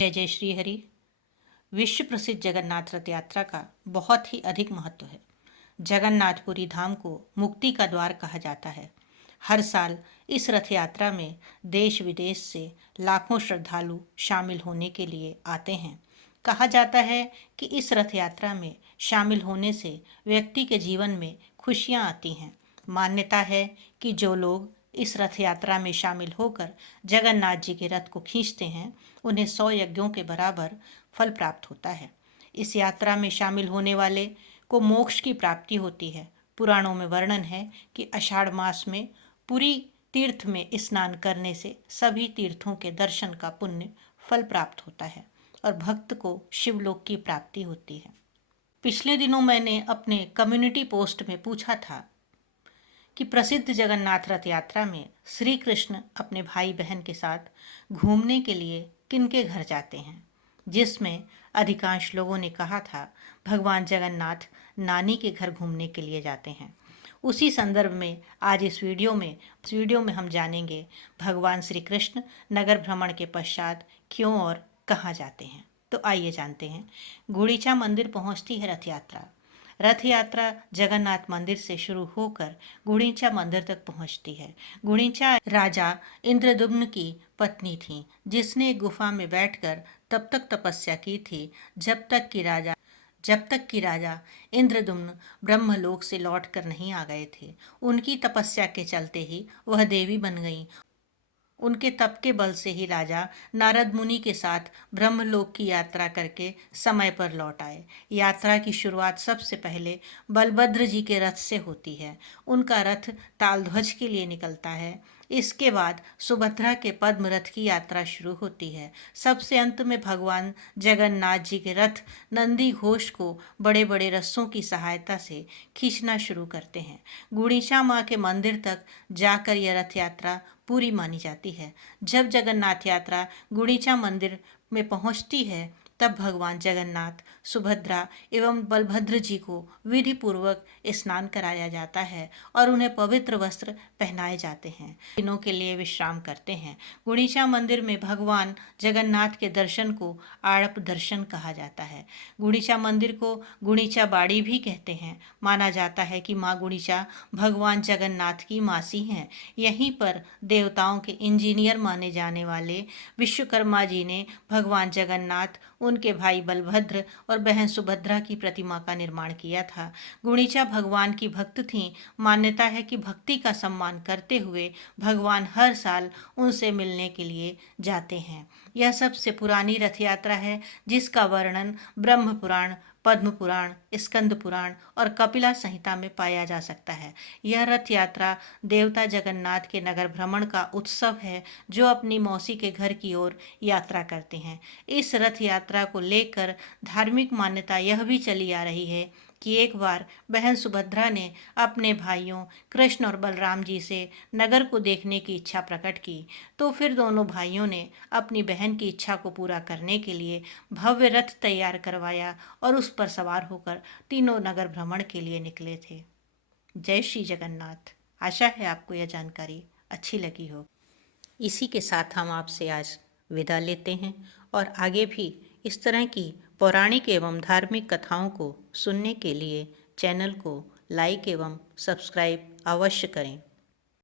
जय जय श्री हरि। विश्व प्रसिद्ध जगन्नाथ रथ यात्रा का बहुत ही अधिक महत्व है। जगन्नाथपुरी धाम को मुक्ति का द्वार कहा जाता है। हर साल इस रथ यात्रा में देश विदेश से लाखों श्रद्धालु शामिल होने के लिए आते हैं। कहा जाता है कि इस रथ यात्रा में शामिल होने से व्यक्ति के जीवन में खुशियां आती हैं। मान्यता है कि जो लोग इस रथ यात्रा में शामिल होकर जगन्नाथ जी के रथ को खींचते हैं उन्हें 100 यज्ञों के बराबर फल प्राप्त होता है। इस यात्रा में शामिल होने वाले को मोक्ष की प्राप्ति होती है। पुराणों में वर्णन है कि आषाढ़ मास में पुरी तीर्थ में स्नान करने से सभी तीर्थों के दर्शन का पुण्य फल प्राप्त होता है और भक्त को शिवलोक की प्राप्ति होती है। पिछले दिनों मैंने अपने कम्युनिटी पोस्ट में पूछा था कि प्रसिद्ध जगन्नाथ रथ यात्रा में श्री कृष्ण अपने भाई बहन के साथ घूमने के लिए किनके घर जाते हैं, जिसमें अधिकांश लोगों ने कहा था भगवान जगन्नाथ नानी के घर घूमने के लिए जाते हैं। उसी संदर्भ में आज इस वीडियो में हम जानेंगे भगवान श्री कृष्ण नगर भ्रमण के पश्चात क्यों और कहाँ जाते हैं। तो आइए जानते हैं। गुड़ीचा मंदिर पहुंचती है रथ यात्रा जगन्नाथ मंदिर से शुरू होकर गुड़ीचा मंदिर तक पहुंचती है। गुड़ीचा राजा इंद्रदुम्न की पत्नी थी, जिसने एक गुफा में बैठकर तब तक तपस्या की थी जब तक कि राजा इंद्रदुम्न ब्रह्मलोक से लौटकर नहीं आ गए थे। उनकी तपस्या के चलते ही वह देवी बन गईं। उनके तप के बल से ही राजा नारद मुनि के साथ ब्रह्मलोक की यात्रा करके समय पर लौट आए। यात्रा की शुरुआत सबसे पहले बलभद्र जी के रथ से होती है। उनका रथ तालध्वज के लिए निकलता है। इसके बाद सुभद्रा के पद्म रथ की यात्रा शुरू होती है। सबसे अंत में भगवान जगन्नाथ जी के रथ नंदी घोष को बड़े बड़े रस्सों की सहायता से खींचना शुरू करते हैं। गुड़ीचा माँ के मंदिर तक जाकर यह रथ यात्रा पूरी मानी जाती है। जब जगन्नाथ यात्रा गुड़ीचा मंदिर में पहुंचती है तब भगवान जगन्नाथ, सुभद्रा एवं बलभद्र जी को विधि पूर्वक स्नान कराया जाता है और उन्हें पवित्र वस्त्र पहनाए जाते हैं। दिनों के लिए विश्राम करते हैं। गुड़ीचा मंदिर में भगवान जगन्नाथ के दर्शन को आड़प दर्शन कहा जाता है। गुड़ीचा मंदिर को गुड़ीचा बाड़ी भी कहते हैं। माना जाता है कि माँ गुड़ीचा भगवान जगन्नाथ की मासी हैं। यहीं पर देवताओं के इंजीनियर माने जाने वाले विश्वकर्मा जी ने भगवान जगन्नाथ, उनके भाई बलभद्र और बहन सुभद्रा की प्रतिमा का निर्माण किया था। गुड़ीचा भगवान की भक्त थीं। मान्यता है कि भक्ति का सम्मान करते हुए भगवान हर साल उनसे मिलने के लिए जाते हैं। यह सबसे पुरानी रथ यात्रा है जिसका वर्णन ब्रह्म पुराण, पद्म पुराण, स्कंद पुराण और कपिला संहिता में पाया जा सकता है। यह रथ यात्रा देवता जगन्नाथ के नगर भ्रमण का उत्सव है जो अपनी मौसी के घर की ओर यात्रा करते हैं। इस रथ यात्रा को लेकर धार्मिक मान्यता यह भी चली आ रही है कि एक बार बहन सुभद्रा ने अपने भाइयों कृष्ण और बलराम जी से नगर को देखने की इच्छा प्रकट की, तो फिर दोनों भाइयों ने अपनी बहन की इच्छा को पूरा करने के लिए भव्य रथ तैयार करवाया और उस पर सवार होकर तीनों नगर भ्रमण के लिए निकले थे। जय श्री जगन्नाथ। आशा है आपको यह जानकारी अच्छी लगी हो। इसी के साथ हम आपसे आज विदा लेते हैं और आगे भी इस तरह की पौराणिक एवं धार्मिक कथाओं को सुनने के लिए चैनल को लाइक एवं सब्सक्राइब अवश्य करें।